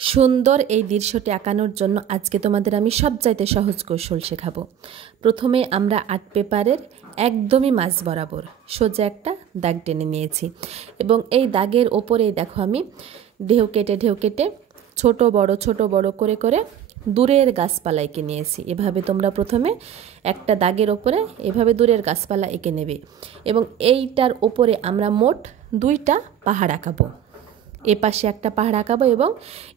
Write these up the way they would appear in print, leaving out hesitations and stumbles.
সুন্দর এই দৃশ্যটি আঁকানোর জন্য আজকে তোমাদের আমি সবচাইতে সহজ কৌশল শেখাবো। প্রথমে আমরা আর্ট পেপারের একদমই মাঝ বরাবর সোজা একটা দাগ টেনে নিয়েছি এবং এই দাগের ওপরেই দেখো আমি ঢেউ কেটে ছোট বড় করে করে দূরের গাছপালা এঁকে নিয়েছি। এভাবে তোমরা প্রথমে একটা দাগের ওপরে এভাবে দূরের গাছপালা এঁকে নেবে এবং এইটার ওপরে আমরা মোট 2টা পাহাড় আঁকাবো। এ পাশে একটা পাহাড় আঁকাবো এবং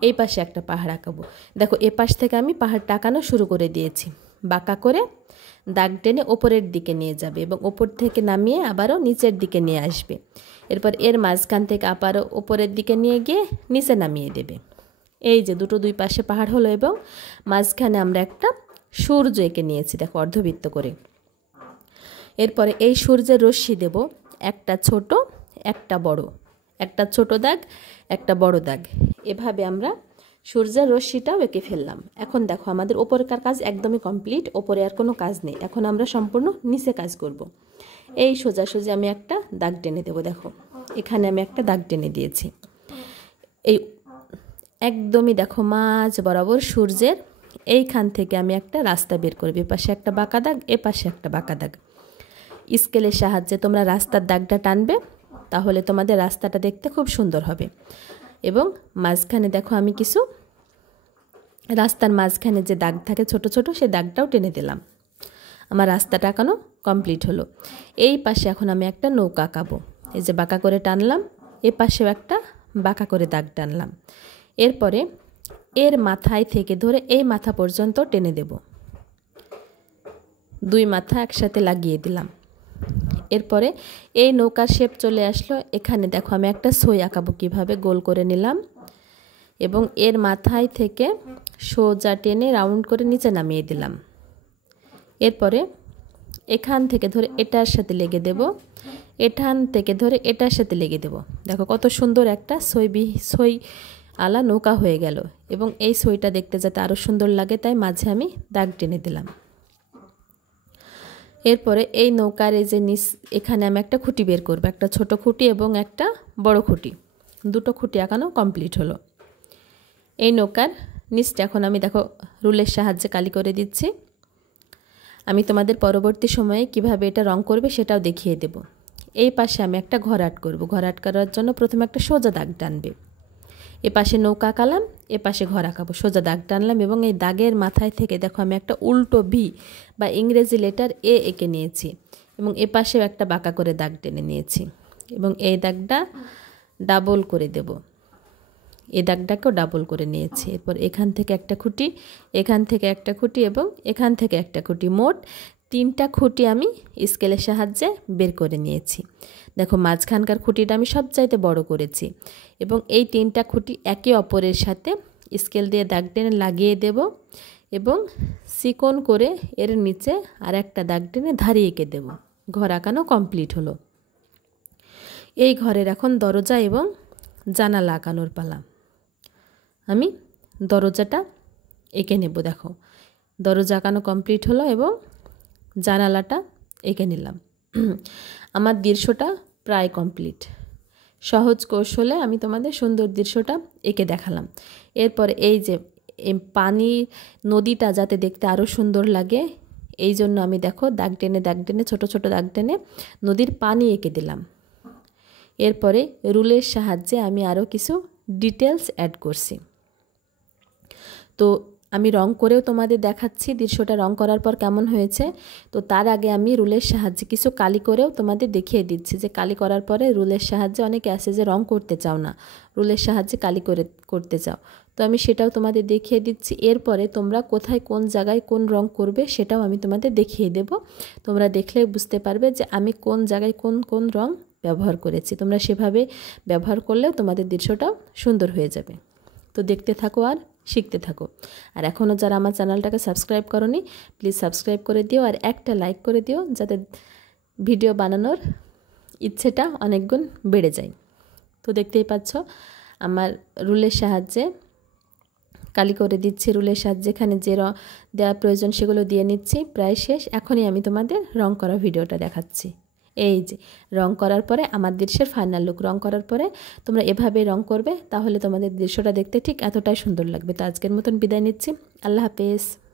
এই পাশে একটা পাহাড় আঁকাবো। দেখো এ পাশ থেকে আমি পাহাড়টা আঁকানো শুরু করে দিয়েছি। বাঁকা করে দাগ টেনে ওপরের দিকে নিয়ে যাবে এবং ওপর থেকে নামিয়ে আবারও নিচের দিকে নিয়ে আসবে। এরপর এর মাঝখান থেকে আবারও ওপরের দিকে নিয়ে গিয়ে নিচে নামিয়ে দেবে। এই যে দুই পাশে পাহাড় হলো এবং মাঝখানে আমরা একটা সূর্য এঁকে নিয়েছি, দেখো অর্ধবৃত্ত করে। এরপরে এই সূর্যের রশ্মি দেব একটা ছোট একটা বড়, একটা ছোট দাগ একটা বড় দাগ। এভাবে আমরা সূর্যের রশ্মিটাও এঁকে ফেললাম। এখন দেখো আমাদের ওপরকার কাজ একদমই কমপ্লিট, ওপরে আর কোনো কাজ নেই। এখন আমরা সম্পূর্ণ নিচে কাজ করব। এই সোজাসুজি আমি একটা দাগ টেনে দেবো। দেখো এখানে আমি একটা দাগ টেনে দিয়েছি। এই একদমই দেখো মাঝ বরাবর সূর্যের এইখান থেকে আমি একটা রাস্তা বের করব। এপাশে একটা বাঁকা দাগ, এপাশে একটা বাঁকা দাগ। স্কেলের সাহায্যে তোমরা রাস্তার দাগটা টানবে, তাহলে তোমাদের রাস্তাটা দেখতে খুব সুন্দর হবে। এবং মাঝখানে দেখো আমি কিছু রাস্তার মাঝখানে যে দাগ থাকে ছোট ছোট, সেই দাগটাও টেনে দিলাম। আমার রাস্তাটা আঁকানো কমপ্লিট হলো। এই পাশে এখন আমি একটা নৌকা আঁকাবো। এই যে বাঁকা করে টানলাম, এ পাশেও একটা বাঁকা করে দাগ টানলাম। এরপরে এর মাথায় থেকে ধরে এই মাথা পর্যন্ত টেনে দেব। 2 মাথা একসাথে লাগিয়ে দিলাম। এরপরে এই নৌকার শেপ চলে আসলো। এখানে দেখো আমি একটা সই আঁকাবো, কীভাবে গোল করে নিলাম এবং এর মাথায় থেকে সোজা টেনে রাউন্ড করে নিচে নামিয়ে দিলাম। এরপরে এখান থেকে ধরে এটার সাথে লেগে দেব, এখান থেকে ধরে এটার সাথে লেগে দেব। দেখো কত সুন্দর একটা সই আলা নৌকা হয়ে গেল। এবং এই সইটা দেখতে যাতে আরও সুন্দর লাগে তাই মাঝে আমি দাগ টেনে দিলাম। এরপরে এই নৌকার এই যে নিচ, এখানে আমি একটা খুঁটি বের করব, একটা ছোট খুঁটি এবং একটা বড় খুঁটি, 2টো খুঁটি আঁকানো কমপ্লিট হলো। এই নৌকার নিচটা এখন আমি দেখো রুলের সাহায্যে কালি করে দিচ্ছি। আমি তোমাদের পরবর্তী সময়ে কিভাবে এটা রং করবে সেটাও দেখিয়ে দেব। এই পাশে আমি একটা ঘর আট করব। ঘর আট করার জন্য প্রথমে একটা সোজা দাগ টানবে। এ পাশে নৌকা আঁকালাম, এ পাশে ঘর আঁকাবো। সোজা দাগ টানলাম এবং এই দাগের মাথায় থেকে দেখো আমি একটা উল্টো ভি বা ইংরেজি লেটার এ এঁকে নিয়েছি এবং এ পাশেও একটা বাঁকা করে দাগ টেনে নিয়েছি এবং এই দাগটা ডাবল করে দেব। এই দাগটাকেও ডাবল করে নিয়েছি। এরপর এখান থেকে একটা খুঁটি, এখান থেকে একটা খুঁটি এবং এখান থেকে একটা খুঁটি, মোট 3টা খুঁটি আমি স্কেলের সাহায্যে বের করে নিয়েছি। দেখো মাঝখানকার খুঁটিটা আমি সবচাইতে বড় করেছি এবং এই 3টা খুঁটি একে অপরের সাথে স্কেল দিয়ে দাগ টেনে লাগিয়ে দেব এবং চিকন করে এর নিচে আর একটা দাগ টেনে ধারে এঁকে দেব। ঘর আঁকানো কমপ্লিট হলো। এই ঘরের এখন দরজা এবং জানালা আঁকানোর পালা। আমি দরজাটা এঁকে নেব। দেখো দরজা আঁকানো কমপ্লিট হলো এবং জানালাটা এঁকে নিলাম। আমার দৃশ্যটা প্রায় কমপ্লিট। সহজ কৌশলে আমি তোমাদের সুন্দর দৃশ্যটা এঁকে দেখালাম। এরপর এই যে পানি নদীটা যাতে দেখতে আরও সুন্দর লাগে, এই জন্য আমি দেখো দাগ টেনে ছোট ছোট দাগ টেনে নদীর পানি এঁকে দিলাম। এরপরে রুলের সাহায্যে আমি আরও কিছু ডিটেলস অ্যাড করছি। তো আমি রং করেও তোমাদের দেখাচ্ছি দৃশ্যটা রং করার পর কেমন হয়েছে। তো তার আগে আমি রুলের সাহায্যে কিছু কালি করেও তোমাদের দেখিয়ে দিচ্ছি যে কালি করার পরে রুলের সাহায্যে অনেকে আছে যে রং করতে চাও না, রুলের সাহায্যে কালি করতে চাও। তো আমি সেটাও তোমাদের দেখিয়ে দিচ্ছি। এরপরে তোমরা কোথায় কোন জায়গায় কোন রং করবে সেটাও আমি তোমাদের দেখিয়ে দেব। তোমরা দেখলে বুঝতে পারবে যে আমি কোন জায়গায় কোন কোন রং ব্যবহার করেছি। তোমরা সেভাবে ব্যবহার করলেও তোমাদের দৃশ্যটাও সুন্দর হয়ে যাবে। তো দেখতে থাকো আর শিখতে থাকো। আর এখনও যারা আমার চ্যানেলটাকে সাবস্ক্রাইব করোনি প্লিজ সাবস্ক্রাইব করে দিও আর একটা লাইক করে দিও, যাতে ভিডিও বানানোর ইচ্ছেটা অনেক গুণ বেড়ে যায়। তো দেখতেই পাচ্ছ আমার রুলের সাহায্যে কালি করে দিচ্ছি। রুলের সাহায্যে এখানে যে দেওয়া প্রয়োজন সেগুলো দিয়ে নিচ্ছি। প্রায় শেষ। এখনই আমি তোমাদের রং করা ভিডিওটা দেখাচ্ছি। এই যে রং করার পরে আমার দৃশ্যের ফাইনাল লুক। রং করার পরে তোমরা এভাবে রং করবে, তাহলে তোমাদের দৃশ্যটা দেখতে ঠিক এতটাই সুন্দর লাগবে। তো আজকের মতন বিদায় নিচ্ছি। আল্লাহ হাফেজ।